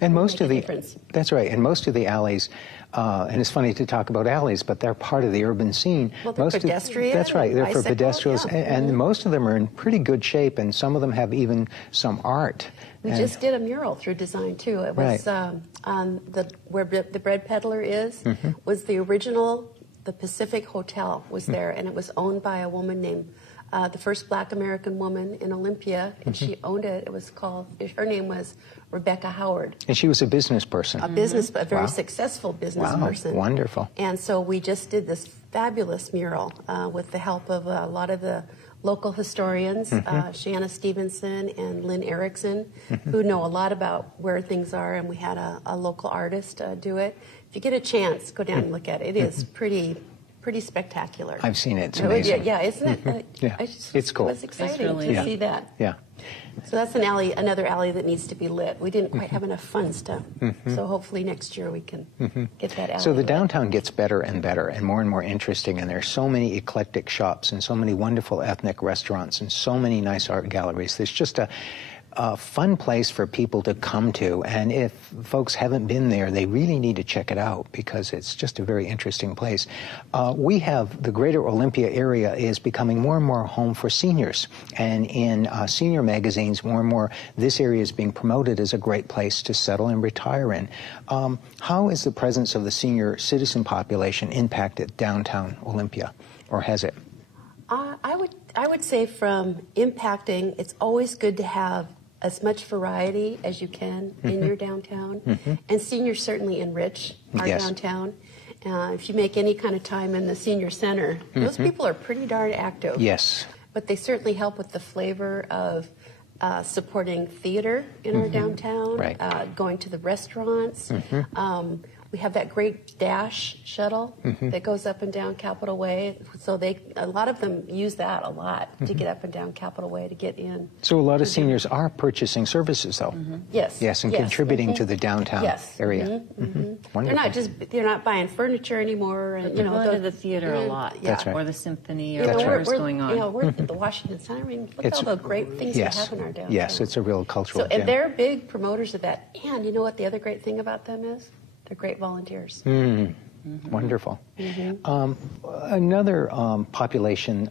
And most of the, difference. that's right, and most of the alleys, and it's funny to talk about alleys, but they're part of the urban scene. Well, they're pedestrian. That's right, they're for bicycle, pedestrians, yeah. and most of them are in pretty good shape, and some of them have even some art. We just did a mural through design too. It was on where the bread peddler is, was the original, the Pacific Hotel was there, and it was owned by a woman named, the first Black American woman in Olympia, and she owned it. It was called, her name was Rebecca Howard. And she was a business person. A very successful business person. Wonderful. And so we just did this fabulous mural with the help of a lot of the local historians, Shanna Stevenson and Lynn Erickson, who know a lot about where things are, and we had a local artist do it. If you get a chance, go down and look at it. It is pretty spectacular. I've seen it. It's amazing. Yeah, isn't it? Yeah, it's cool. It was exciting really to see that. Yeah. So that's an alley, another alley that needs to be lit. We didn't quite have enough funds to, so hopefully next year we can get that alley So the lit. downtown gets better and better and more interesting, and there's so many eclectic shops and so many wonderful ethnic restaurants and so many nice art galleries. There's just a fun place for people to come to, and if folks haven't been there, they really need to check it out because it's just a very interesting place. We have the greater Olympia area is becoming more and more home for seniors, and in senior magazines more and more this area is being promoted as a great place to settle and retire in. How is the presence of the senior citizen population impacted downtown Olympia, or has it? I would say from impacting, it's always good to have as much variety as you can in your downtown, and seniors certainly enrich our downtown. If you make any kind of time in the senior center, those people are pretty darn active. Yes. But they certainly help with the flavor of supporting theater in our downtown, going to the restaurants. We have that great Dash shuttle that goes up and down Capitol Way. So a lot of them use that a lot to get up and down Capitol Way to get in. So a lot of seniors are purchasing services, though. Yes. Yes, and contributing to the downtown area. Wonderful. They're not buying furniture anymore. And, They're going to the theater a lot. That's right. Or the symphony, or whatever's going on. You know, we're at the Washington Center. I mean, look at all the great things we have in our downtown. Yes, it's a real cultural gem. And they're big promoters of that. And you know what the other great thing about them is? They're great volunteers. Wonderful. Another population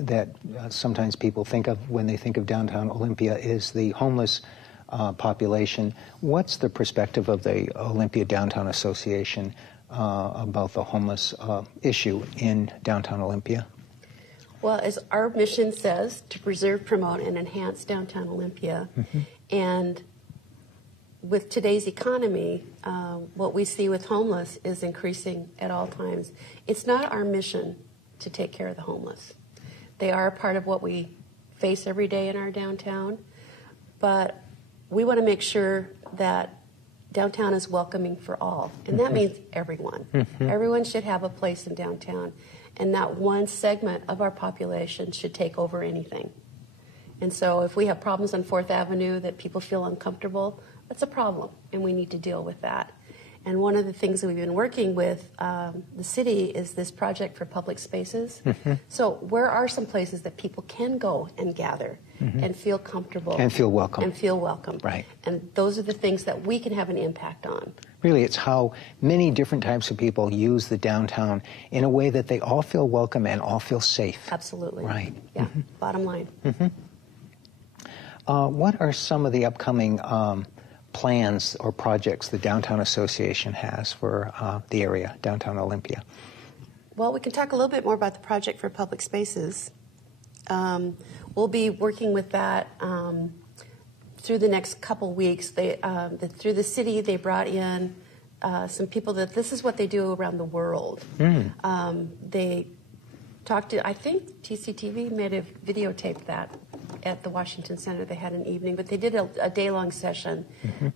that sometimes people think of when they think of downtown Olympia is the homeless population. What's the perspective of the Olympia Downtown Association about the homeless issue in downtown Olympia? Well, as our mission says, to preserve, promote, and enhance downtown Olympia. And with today's economy, what we see with homeless is increasing at all times. It's not our mission to take care of the homeless. They are a part of what we face every day in our downtown, but we want to make sure that downtown is welcoming for all, and that means everyone. Everyone should have a place in downtown, and not one segment of our population should take over anything. And so if we have problems on 4th Avenue that people feel uncomfortable, that's a problem, and we need to deal with that. And one of the things that we've been working with the city is this project for public spaces. So where are some places that people can go and gather and feel comfortable? And feel welcome. And feel welcome. Right. And those are the things that we can have an impact on. Really, it's how many different types of people use the downtown in a way that they all feel welcome and all feel safe. Absolutely. Right. Yeah, bottom line. What are some of the upcoming plans or projects the Downtown Association has for the area, downtown Olympia? Well, we can talk a little bit more about the project for public spaces. We'll be working with that through the next couple weeks. Through the city, they brought in some people that this is what they do around the world. They talked to, I think TCTV may have videotaped that at the Washington Center. They had an evening, but they did a day-long session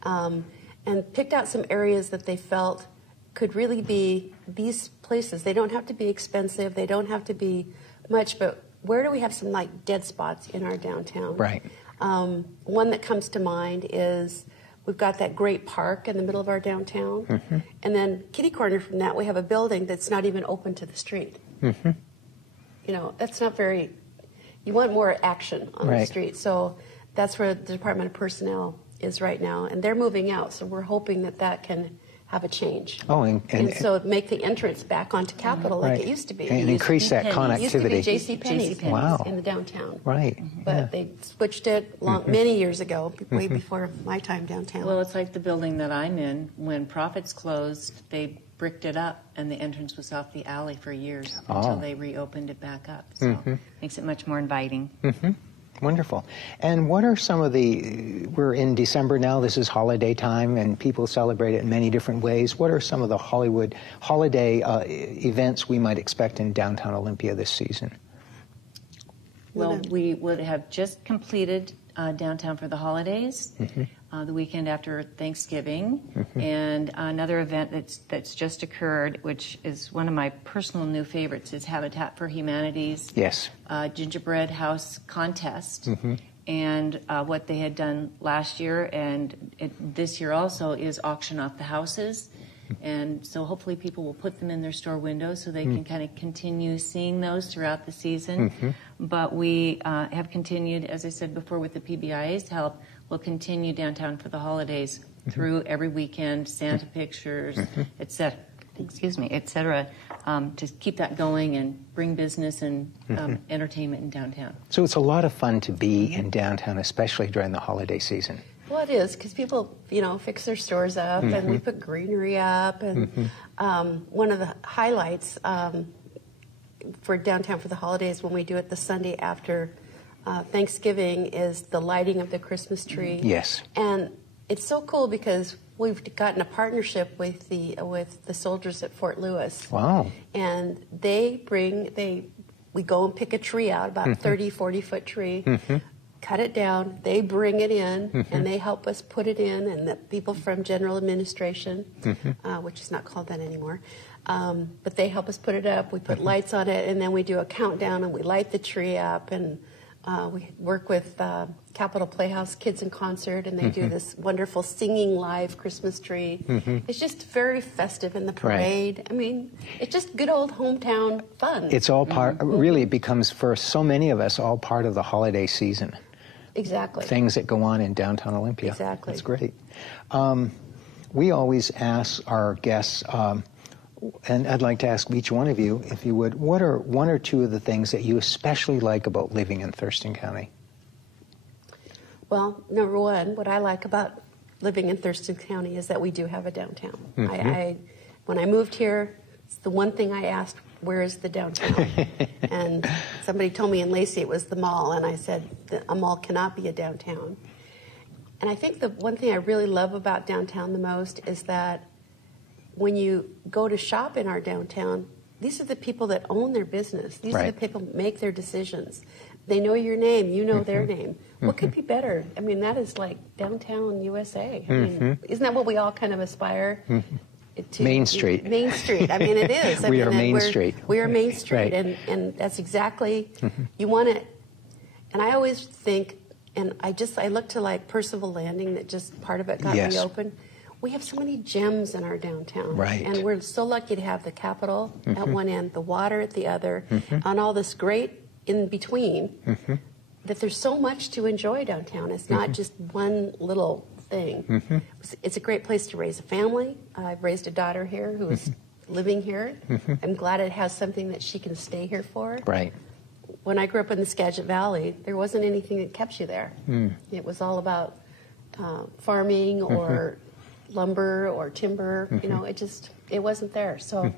and picked out some areas that they felt could really be these places. They don't have to be expensive. They don't have to be much, but where do we have some like dead spots in our downtown? Right. One that comes to mind is we've got that great park in the middle of our downtown, and then kitty corner from that we have a building that's not even open to the street. You know, that's not very, you want more action on the street. So that's where the Department of Personnel is right now, and they're moving out, so we're hoping that that can have a change. Oh, and so make the entrance back onto Capitol like it used to be. And increase that connectivity. It used to be JCPenney's in the downtown. Right. But they switched it many years ago, way before my time downtown. Well, it's like the building that I'm in. When Profits closed, they bricked it up, and the entrance was off the alley for years until they reopened it back up. So makes it much more inviting. Wonderful. And what are some of we're in December now, this is holiday time, and people celebrate it in many different ways. What are some of the Hollywood holiday events we might expect in downtown Olympia this season? Well, we would have just completed downtown for the holidays, the weekend after Thanksgiving, and another event that's just occurred, which is one of my personal new favorites, is Habitat for Humanity's gingerbread house contest. And what they had done last year and this year also is auction off the houses. And so hopefully people will put them in their store windows so they can kind of continue seeing those throughout the season. But we have continued, as I said before, with the PBIA's help, we'll continue downtown for the holidays through every weekend, Santa pictures, et cetera, to keep that going and bring business and entertainment in downtown. So it's a lot of fun to be in downtown, especially during the holiday season. Well, it is, because people, fix their stores up, and we put greenery up, and one of the highlights for downtown for the holidays when we do it the Sunday after Thanksgiving is the lighting of the Christmas tree. Yes. And it's so cool because we've gotten a partnership with the soldiers at Fort Lewis. Wow. And we go and pick a tree out, about 30, 40-foot tree, cut it down, they bring it in, and they help us put it in, and the people from General Administration, which is not called that anymore, but they help us put it up, we put lights on it, and then we do a countdown, and we light the tree up, and we work with Capitol Playhouse Kids in Concert, and they do this wonderful singing live Christmas tree. It's just very festive in the parade. Right. I mean, it's just good old hometown fun. It's all part, really it becomes for so many of us all part of the holiday season. Exactly. Things that go on in downtown Olympia. Exactly. That's great. We always ask our guests, and I'd like to ask each one of you, if you would, what are one or two of the things that you especially like about living in Thurston County? Well, number one, what I like about living in Thurston County is that we do have a downtown. When I moved here, it's the one thing I asked, where is the downtown? And somebody told me in Lacey it was the mall, and I said, a mall cannot be a downtown. And I think the one thing I really love about downtown the most is that when you go to shop in our downtown, these are the people that own their business. These are the people that make their decisions. They know your name, you know their name. What could be better? I mean, that is like downtown USA. I mean, isn't that what we all kind of aspire to? Main Street. Main Street. I mean, it is. We are Main Street. We are Main Street, Right. and that's exactly, you want it. And I always think, and I look to like Percival Landing, that just part of it got reopened. We have so many gems in our downtown. Right. And we're so lucky to have the Capitol at one end, the water at the other, and all this great in between, that there's so much to enjoy downtown. It's not just one little thing. It's a great place to raise a family. I've raised a daughter here who is living here. I'm glad it has something that she can stay here for. Right. When I grew up in the Skagit Valley, there wasn't anything that kept you there. It was all about farming or lumber or timber. You know, it wasn't there. So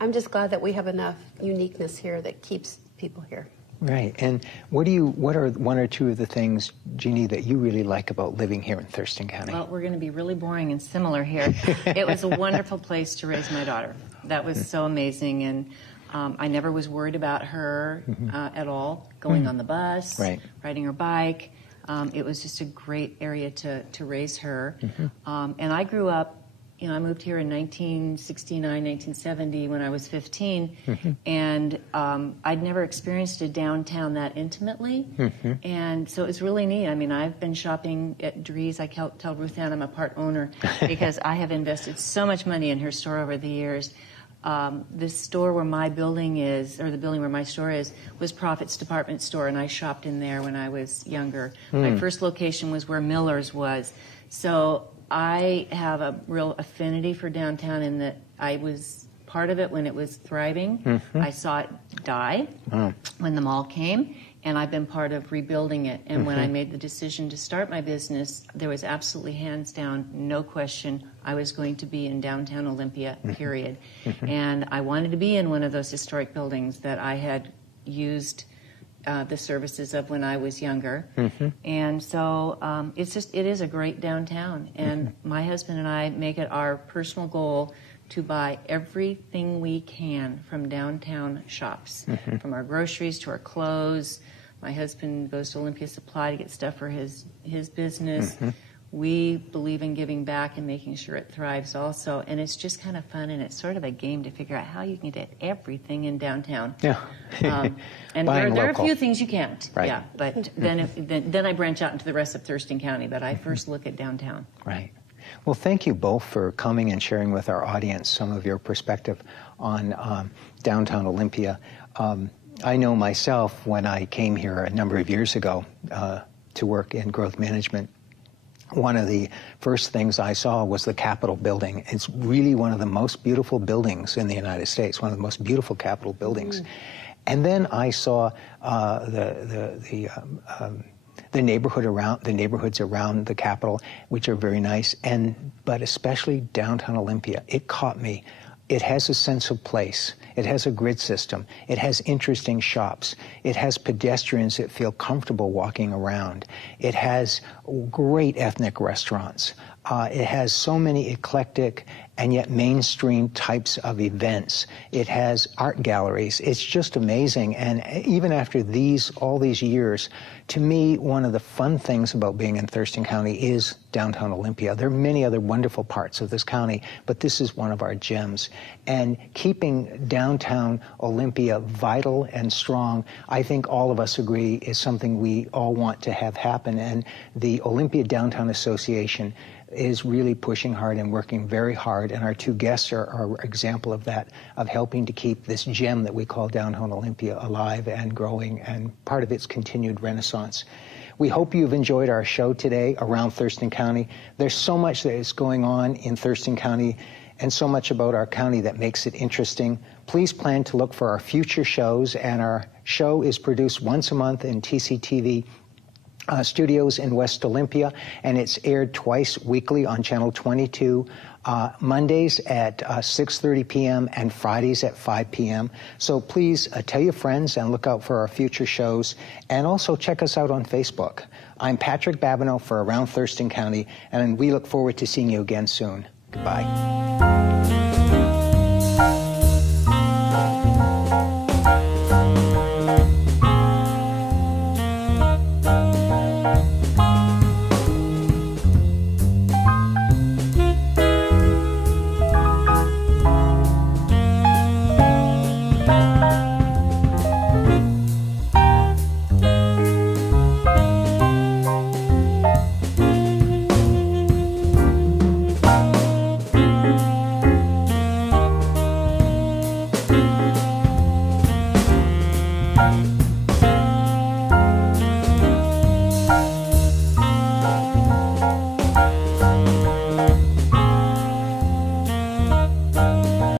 I'm just glad that we have enough uniqueness here that keeps people here. Right. And what are one or two of the things, Jeannie, that you really like about living here in Thurston County? Well, we're going to be really boring and similar here. It was a wonderful place to raise my daughter. That was so amazing. And I never was worried about her at all, going on the bus, riding her bike. It was just a great area to raise her. And I grew up, I moved here in 1969, 1970 when I was 15, and I'd never experienced a downtown that intimately, and so it was really neat. I mean, I've been shopping at Drees. I tell Ruth Ann I'm a part owner because I have invested so much money in her store over the years. the store where my building is, or the building where my store is, was Proffitt's department store, and I shopped in there when I was younger. My first location was where Miller's was. So I have a real affinity for downtown in that I was part of it when it was thriving. I saw it die when the mall came, and I've been part of rebuilding it. And when I made the decision to start my business, there was absolutely, hands down, no question, I was going to be in downtown Olympia, period. And I wanted to be in one of those historic buildings that I had used the services of when I was younger. And so it is a great downtown. And my husband and I make it our personal goal to buy everything we can from downtown shops, from our groceries to our clothes. My husband goes to Olympia Supply to get stuff for his business. We believe in giving back and making sure it thrives also. And it's just kind of fun, and it's sort of a game to figure out how you can get everything in downtown. And there are a few things you can't. Right. Yeah, but then I branch out into the rest of Thurston County, but I first look at downtown. Right. Well, thank you both for coming and sharing with our audience some of your perspective on downtown Olympia. I know myself, when I came here a number of years ago to work in growth management, one of the first things I saw was the Capitol building. It's really one of the most beautiful buildings in the United States, one of the most beautiful Capitol buildings. And then I saw the neighborhoods around the Capitol, which are very nice, but especially downtown Olympia. It caught me. It has a sense of place. It has a grid system. It has interesting shops. It has pedestrians that feel comfortable walking around. It has great ethnic restaurants. It has so many eclectic and yet mainstream types of events. It has art galleries. It's just amazing. And even after all these years, to me, one of the fun things about being in Thurston County is downtown Olympia. There are many other wonderful parts of this county, but this is one of our gems. And keeping downtown Olympia vital and strong, I think all of us agree, is something we all want to have happen. And the Olympia Downtown Association is really pushing hard and working very hard, and our two guests are an example of that, of helping to keep this gem that we call downtown Olympia alive and growing and part of its continued renaissance. We hope you've enjoyed our show today around Thurston County. There's so much that is going on in Thurston County and so much about our county that makes it interesting. Please plan to look for our future shows, and our show is produced once a month in TCTV studios in West Olympia, and it's aired twice weekly on Channel 22, Mondays at 6:30 p.m. and Fridays at 5 p.m. So please tell your friends and look out for our future shows, and also check us out on Facebook. I'm Patrick Babineau for Around Thurston County, and we look forward to seeing you again soon. Goodbye.